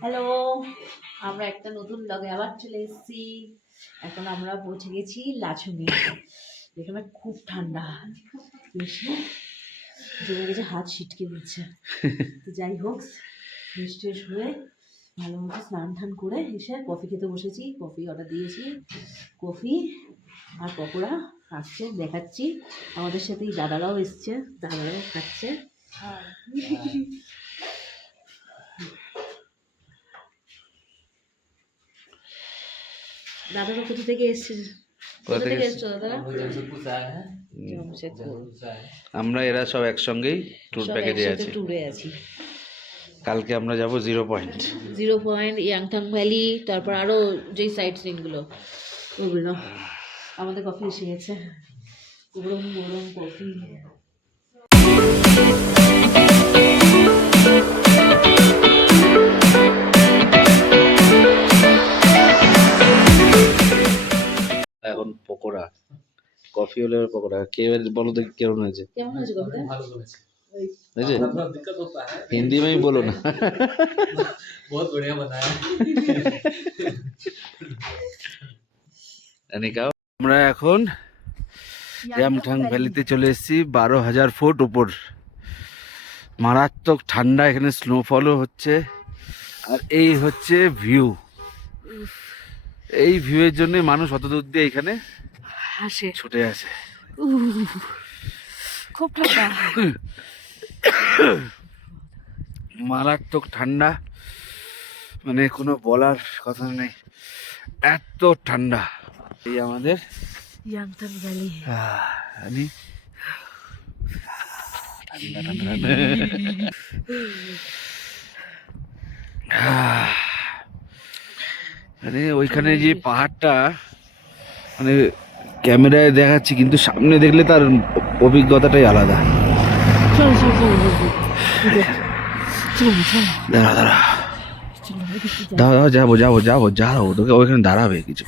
Hello, আমরা একটা নতুন ব্লগে আবার চলে এসেছি। এখন আমরা পৌঁছে গেছি লাচুঙে। এখানে খুব ঠান্ডা, এসে জমে গেছে, হাত ছিটকে দিচ্ছে। তো যাই হোক, ফ্রেশ ট্রেশ হয়ে ভালো মতো স্নান টান করে এসে কফি খেতে বসেছি। কফি অর্ডার দিয়েছি, কফি আর পকোড়া আসছে, দেখাচ্ছি। আমাদের সাথেই দাদারাও এসছে, দাদারাও খাচ্ছে। দাদারা কোথা থেকে এসছে? কোথা থেকে এসছো দাদারা? আমরা এরা সব একসঙ্গেই ট্যুর প্যাকেজে আছি। ট্যুরে আছি। কালকে আমরা যাব 0 পয়েন্ট, ইয়াংথাং ভ্যালি, তারপর আরো যেই সাইট সিনগুলো ওগুলো। আমাদের কফি এসে গেছে, গরম গরম কফি। এখন পকোড়া, কফি হলে পকোড়া। কে বলো তো কেমন হয়েছে? কেমন হয়েছে কফিটা? ভালো হয়েছে। थोड़ा दिक्कत होता है, हिंदी में ही बोलो ना। बहुत बढ़िया बनाया। আমরা এখন ইয়াংথাং ভ্যালিতে চলে এসেছি। 12,000 ফুট উপর, মারাত্মক ঠান্ডা, এখানে স্নোফলও হচ্ছে। আর এই হচ্ছে ভিউ। এই ভিউয়ের জন্য মানুষ অত দূর দিয়ে এখানে আসে, ছুটে আসে। খুব ঠান্ডা, মারাত্মক ঠান্ডা, মানে কোনো বলার কথা নেই, এত ঠান্ডা। এই আমাদের ইয়াংথাং ভ্যালি। ঠান্ডা ঠান্ডা মানে ওইখানে যে পাহাড়টা, মানে ক্যামেরায় দেখাচ্ছি, কিন্তু সামনে দেখলে তার অভিজ্ঞতাটাই আলাদা। দাঁড়া দাঁড়া, দাঁড়া, যাবো যাবো যাবো যাবো, তোকে ওইখানে দাঁড়াবে কিছু।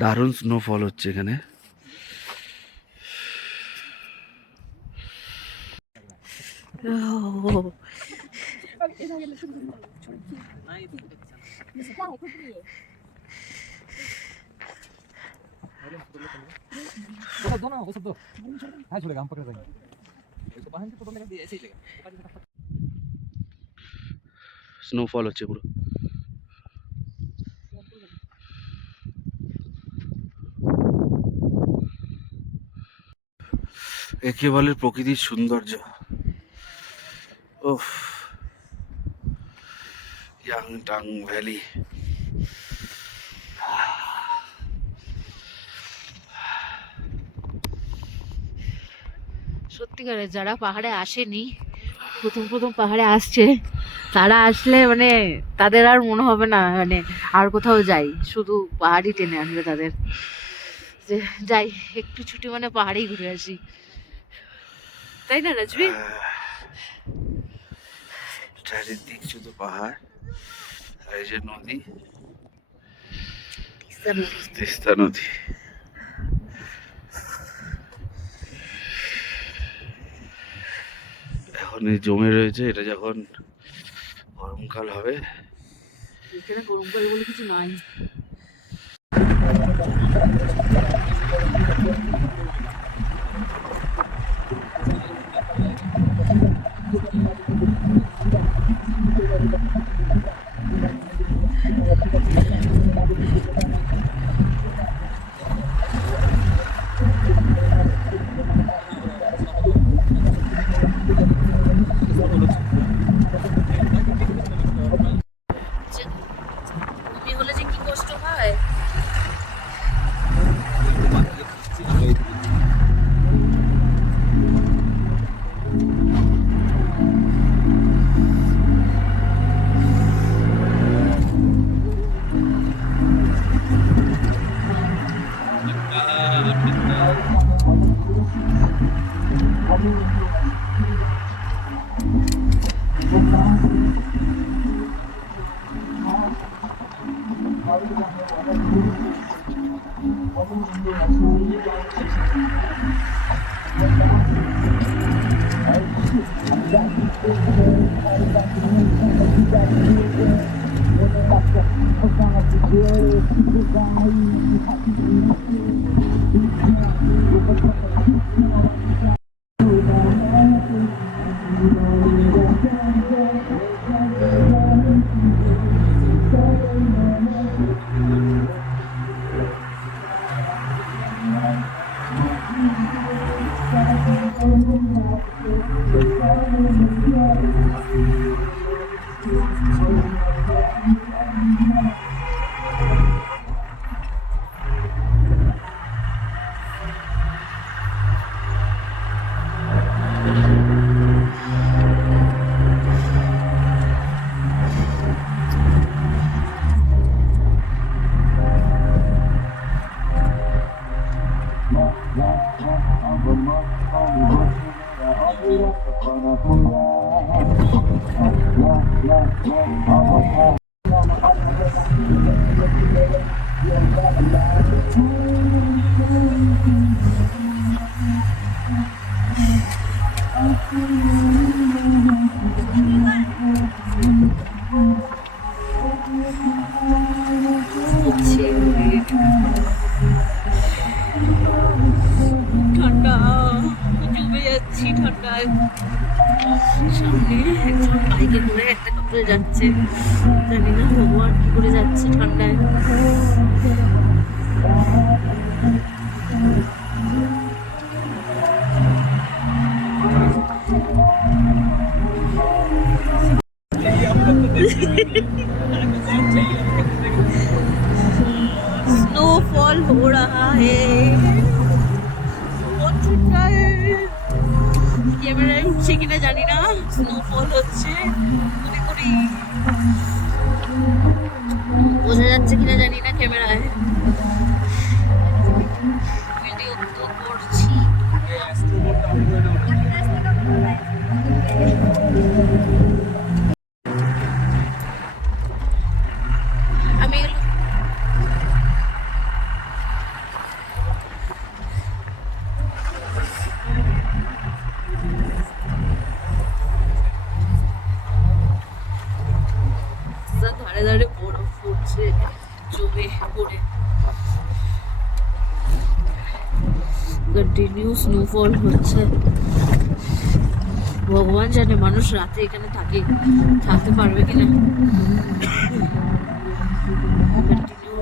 দারুণ স্নোফল হচ্ছে এখানে। दो ना वो सब दो, हाँ छोड़ेगा, हम पकड़ देंगे इसको। बाहर से तो मेरे ऐसे ही चलेगा। স্নোফল হচ্ছে পুরো। একে বলে প্রকৃতির সৌন্দর্য। ওফ, ইয়াংথাং ভ্যালি। সত্যিকারের যারা পাহাড়ে আসেনি, প্রথম পাহাড়ে আসছে, তারা আসলে মানে তাদের আর মনে হবে না মানে আর কোথাও যাই, শুধু পাহাড়ই টেনে আনবে তাদের, যে যাই একটু ছুটি মানে পাহাড়েই ঘুরে আসি, তাই না রাজবি? চারিদিক শুধু পাহাড়, আর এই যে নদী, তিস্তা নদী। এখন এই জমে রয়েছে, এটা যখন গরমকাল হবে। এখানে গরমকাল বলে কিছু নাই। হলে যে কি কষ্ট হয়। ঠান্ডা, জমে যাচ্ছি ঠান্ডায়। সামনে একজন বাইকে করে একটা কাপড়ে যাচ্ছে, জানি না ভগবান কি করে যাচ্ছে ঠান্ডায়। स्नोफॉल हो रहा है, बहुत ठंडा है। ক্যামেরায় উঠছে কিনা জানি না, স্নোফল হচ্ছে কুড়ি কুড়ি, বোঝা যাচ্ছে কিনা জানি না ক্যামেরায়। ভিডিও তো করছি। আমি ধারে ধারে বরফ পড়ছে জমে পড়ে, কন্টিনিউ স্নোফল হচ্ছে। ভগবান জানে মানুষ রাতে এখানে থাকতে পারবে কিনা। কন্টিনিউ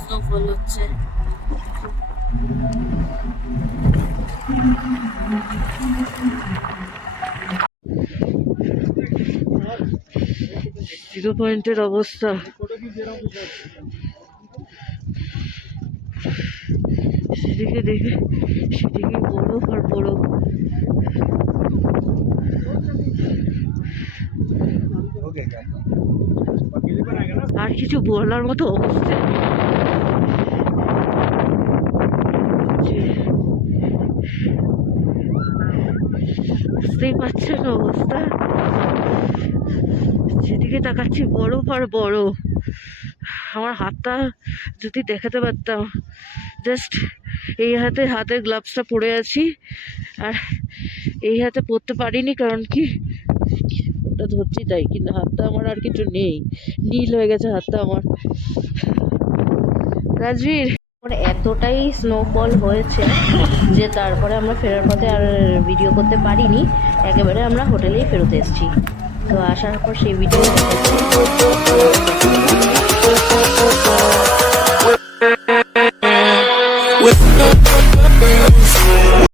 স্নোফল হচ্ছে। 0 পয়েন্টের অবস্থা। সেদিকে দেখে সেদিকে বরফ আর বরফ। আর কিছু বলার মতো অবস্থা বুঝতেই পারছেন অবস্থা। যেদিকে তাকাচ্ছি বরফ আর বরফ। আমার হাতটা যদি দেখাতে পারতাম, জাস্ট এই হাতের গ্লাভসটা পরে আছি, আর এই হাতে পরতে পারিনি কারণ কি ওটা ধরছি তাই, কিন্তু হাতটা আমার আর কিছু নেই, নীল হয়ে গেছে হাতটা আমার। রাজবীর, এতটাই স্নোফল হয়েছে যে তারপরে আমরা ফেরার পথে আর ভিডিও করতে পারিনি, একেবারে আমরা হোটেলেই ফেরত এসেছি। তো আসার পর সেই ভিডিও